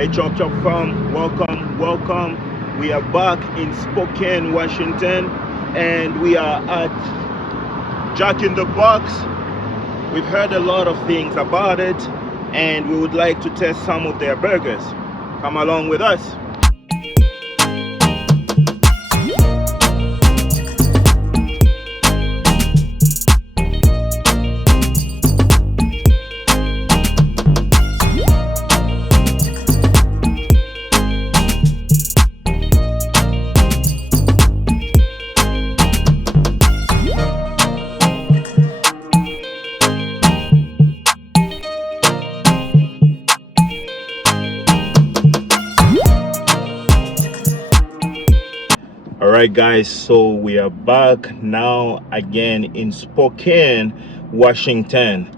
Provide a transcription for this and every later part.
Hey, Chop Chop fam, welcome. We are back in Spokane, Washington, and we are at Jack in the Box. We've heard a lot of things about it, and we would like to test some of their burgers. Come along with us. Alright guys, so we are back now again in Spokane, Washington.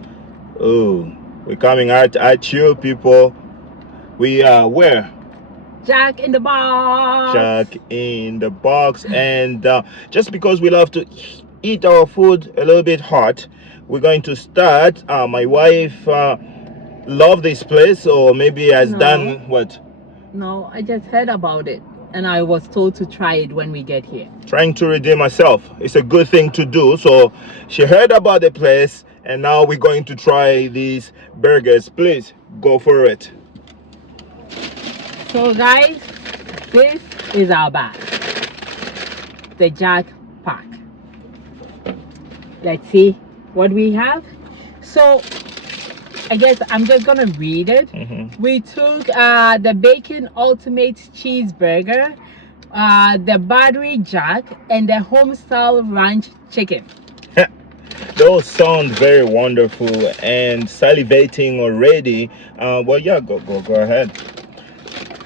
Oh, we're coming at you people. We are where? Jack in the Box. Jack in the Box. And just because we love to eat our food a little bit hot, we're going to start. My wife loved this place, or maybe has done what? No, I just heard about it. And I was told to try it when we get here. Trying to redeem herself. It's a good thing to do. So she heard about the place, and now we're going to try these burgers. Please go for it. So guys, this is our bag. The Jack pack. Let's see what we have. So I guess I'm just gonna read it. We took the bacon ultimate cheeseburger, the battery jack, and the home style ranch chicken. Those sound very wonderful and salivating already. Well, yeah, go ahead.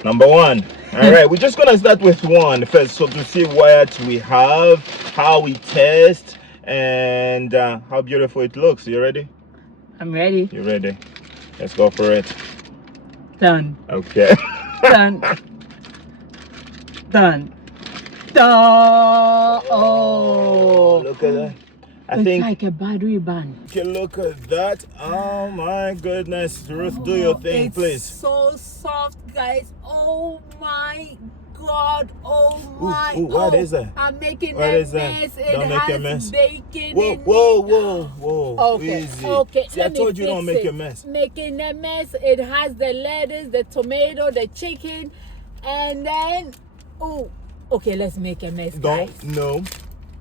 Number one. All right, we're just gonna start with one first, so to see what we have, how we taste, and how beautiful it looks. You ready? I'm ready. You ready? Let's go for it. Done. Okay. Done. Done. Done. Oh. Look at that. I It's think like a battery bun. you can look at that. Oh my goodness. Ruth, do your thing, it's please. So soft, guys. Oh my God. Oh my. Ooh, what is that? I'm making What a is that? mess. Don't It make a has mess. bacon Whoa, in whoa. it. Okay. Easy. Okay. See, I let me told you don't fix make it. a mess. Making a mess. It has the lettuce, the tomato, the chicken, and then okay. Let's make a mess, guys. Don't, no.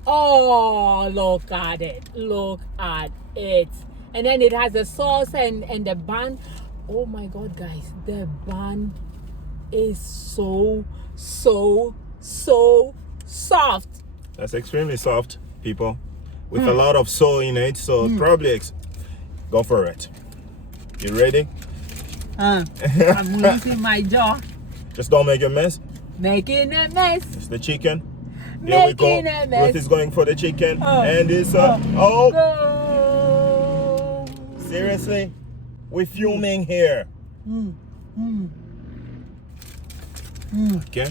Oh, look at it. Look at it. And then it has the sauce and the bun. Oh my God, guys. The bun is so soft. That's extremely soft, people. With a lot of soul in it, so probably go for it. You ready? I'm losing my jaw. Just don't make a mess. Making a mess. It's the chicken. Here we go. Making a mess. Ruth is going for the chicken. Oh. And it's Go. seriously? We're fuming here. Okay.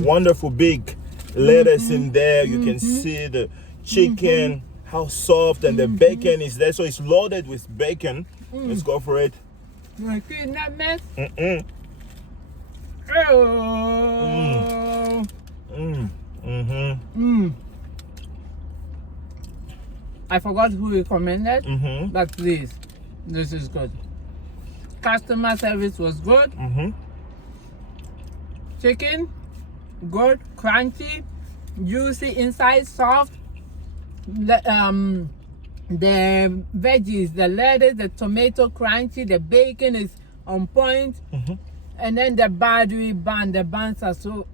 Wonderful big lettuce in there. You can see the chicken, how soft, and the bacon is there. So it's loaded with bacon. Let's go for it. Making a mess. I forgot who recommended, but please, this is good. Customer service was good. Chicken, good, crunchy, juicy inside, soft. The veggies, the lettuce, the tomato, crunchy. The bacon is on point. And then the battery bun, the buns are so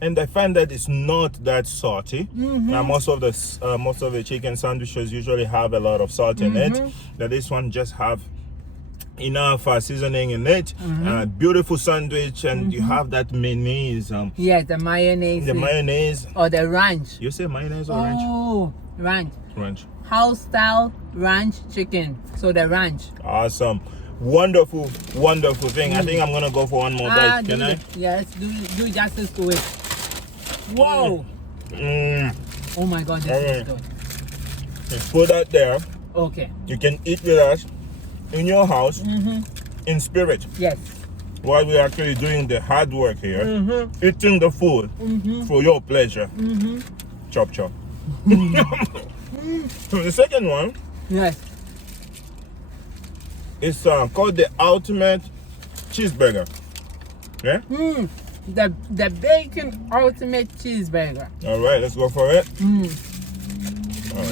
And I find that it's not that salty. Now most of the chicken sandwiches usually have a lot of salt in it. Now this one just have enough seasoning in it. Beautiful sandwich, and you have that mayonnaise. yes, the mayonnaise. The mayonnaise. Or the ranch. You say mayonnaise or ranch? Oh, ranch. Ranch. House style ranch chicken. So the ranch. Awesome. Wonderful thing. I think I'm gonna go for one more bite. Can I? Yes, do justice to it. Whoa. Oh my God, this is good. Just put that there. Okay. You can eat with us in your house in spirit. Yes. while we're actually doing the hard work here, eating the food for your pleasure. Chop chop. So the second one, Yes. is called the ultimate cheeseburger. Yeah. The bacon ultimate cheeseburger. All right, let's go for it.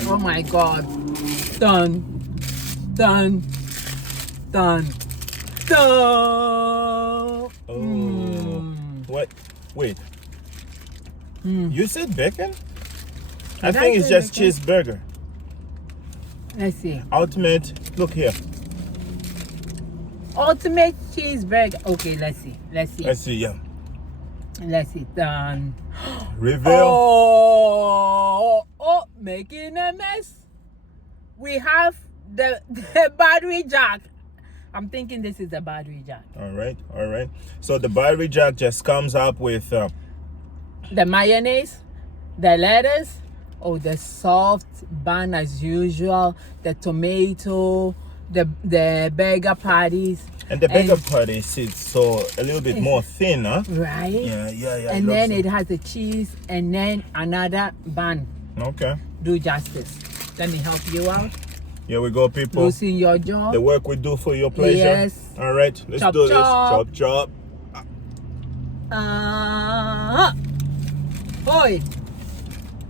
Oh my God. Done. Done. Done. Done. Oh. What? Wait. You said bacon? I Did I think it's say just bacon? cheeseburger. Let's see. Ultimate. Look here. Ultimate cheeseburger. Okay, let's see. Let's see. Let's see. Yeah. Let's see. Done. Reveal. Oh, making a mess. We have the battery jack. I'm thinking this is the battery jack. All right. All right. So the battery jack just comes up with The mayonnaise, the lettuce, the soft bun as usual, the tomato, the burger patties. and the burger patty sits so a little bit more thin, huh? Right? Yeah. And then it has the cheese and then another bun. Okay. Do justice. Let me help you out. Here we go, people. Loosen your jaw. The work we do for your pleasure. Yes. All right, let's Chop, do chop. this. Chop, chop. Oi.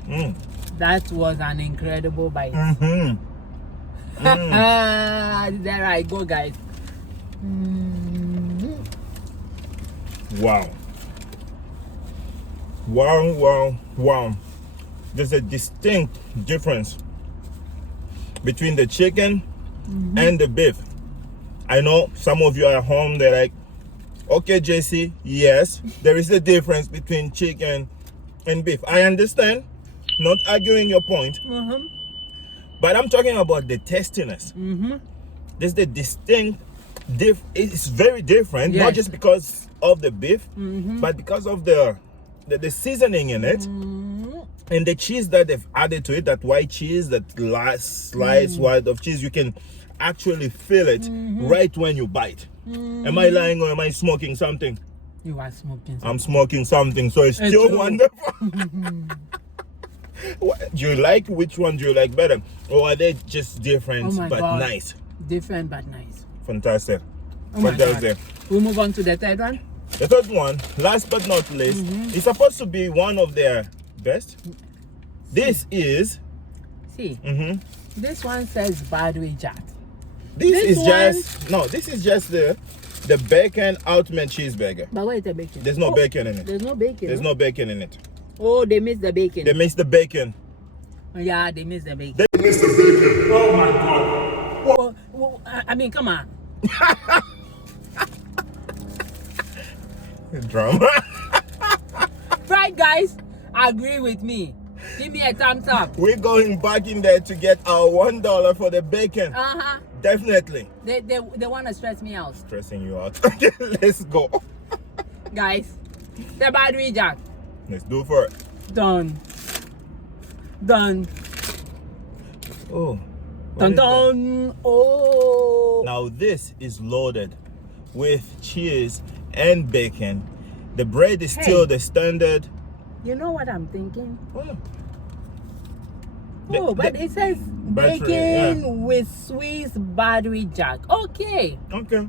Mm. That was an incredible bite. Mm-hmm. There I go, guys. Wow. Wow. There's a distinct difference between the chicken and the beef. I know some of you are at home, they're like, okay, JC, yes, there is a difference between chicken and beef. I understand, not arguing your point, but I'm talking about the tastiness. There's the distinct it's very different, Yes. not just because of the beef, but because of the seasoning in it. And the cheese that they've added to it, that white cheese, that last slice white of cheese, you can actually feel it right when you bite. Am I lying or am I smoking something? You are smoking something. I'm smoking something, so it's still wonderful. Do you like, which one do you like better? Or are they just different but God. nice? Different but nice. Fantastic. Oh my Fantastic. God. We'll move on to the third one. The third one, last but not least, is supposed to be one of their best. This is See, this one says battery jack. this This is just the bacon ultimate cheeseburger. But where is the bacon? There's no bacon in it. There's no bacon. There's no bacon in it. Oh, they missed the bacon. They missed the bacon. Yeah, they missed the bacon. They missed the bacon. Oh my God. Well, I mean, come on. Drama. Right, guys? Agree with me. Give me a thumbs up. We're going back in there to get our $1 for the bacon. Definitely. They want to stress me out. Stressing you out. Okay, let's go. Guys, the battery jack. Let's do for it. Done. Done. Oh. Dun dun. Oh. Now this is loaded with cheese and bacon. The bread is still the standard. You know what I'm thinking? Oh. But it says battery, bacon with Swiss battery jack. Okay. Okay.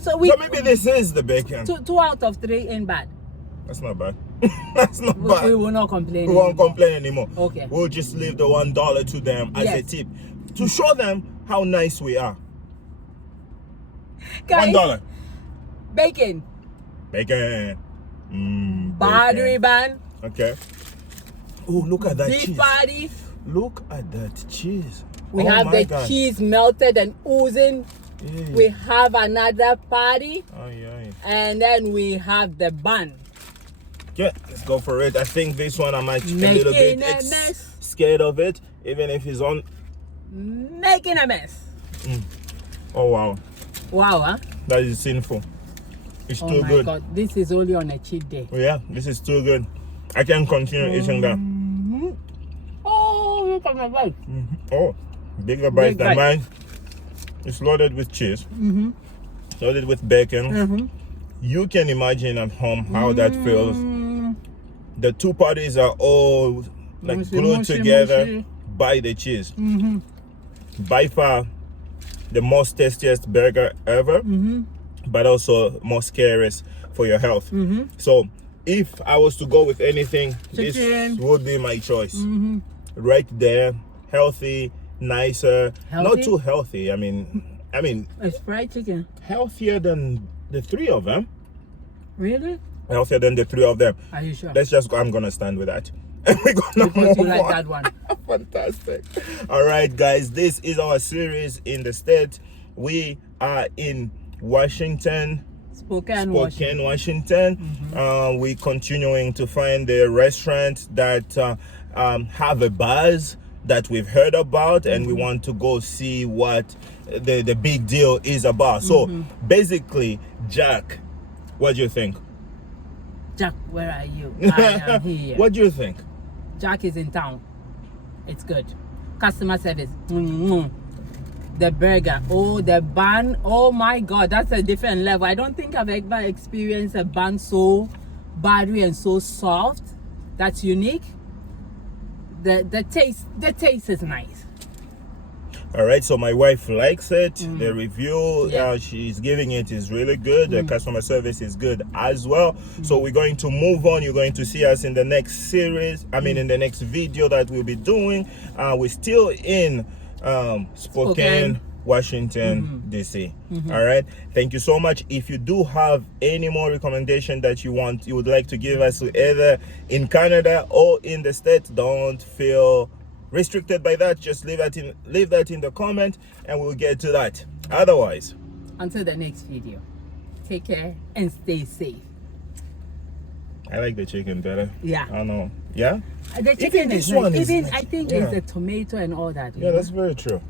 So maybe this is the bacon. 2 out of 3 ain't bad. That's not bad. That's not bad. We will not complain. We won't complain anymore. Okay. We'll just leave the $1 to them as a tip to show them how nice we are. Guys, $1. Bacon. Bacon. Battery Bacon. bun. Okay. Oh, look at that Beef cheese. patty. Look at that cheese. We have the cheese melted and oozing. Yeah. We have another patty. Oh, yeah. And then we have the bun. Yeah, let's go for it. I think this one I'm actually a little bit scared of it, even if it's on. Making a mess. Oh, wow. Wow, huh? That is sinful. It's too my good. God, this is only on a cheat day. Oh, yeah, this is too good. I can continue eating that. Oh, look at my bite. Oh, bigger bite than bite. mine. It's loaded with cheese. Loaded with bacon. You can imagine at home how that feels. The two parties are all like glued together by the cheese. By far the most tastiest burger ever, but also most scariest for your health. So if I was to go with anything, this would be my choice. Right there, healthy, nicer, not too healthy. I mean, it's fried chicken. Healthier than the three of them. Really? Healthier than the three of them. Are you sure? Let's just go. I'm gonna stand with that. We're gonna because you like that one. Fantastic. All right, guys, this is our series in the state. We are in Washington, Spokane, Washington. We're continuing to find the restaurants that have a buzz that we've heard about, and we want to go see what the big deal is about. So basically, Jack, what do you think? Jack, where are you? I am here. What do you think? Jack is in town. It's good. Customer service. The burger. Oh, the bun. Oh my God, that's a different level. I don't think I've ever experienced a bun so buttery and so soft. That's unique. The taste is nice. All right, so my wife likes it. The review she's giving it is really good. The customer service is good as well. So we're going to move on. You're going to see us in the next series. I mean, in the next video that we'll be doing. We're still in Spokane, Washington, DC. All right, thank you so much. If you do have any more recommendation that you would like to give us, either in Canada or in the States, don't feel restricted by that. Just leave that in the comment and we'll get to that. Otherwise, until the next video, take care and stay safe. I like the chicken better. Yeah, I know. Yeah, the chicken this is one nice. is Even nice. I think it's the tomato and all that. Yeah, that's very true.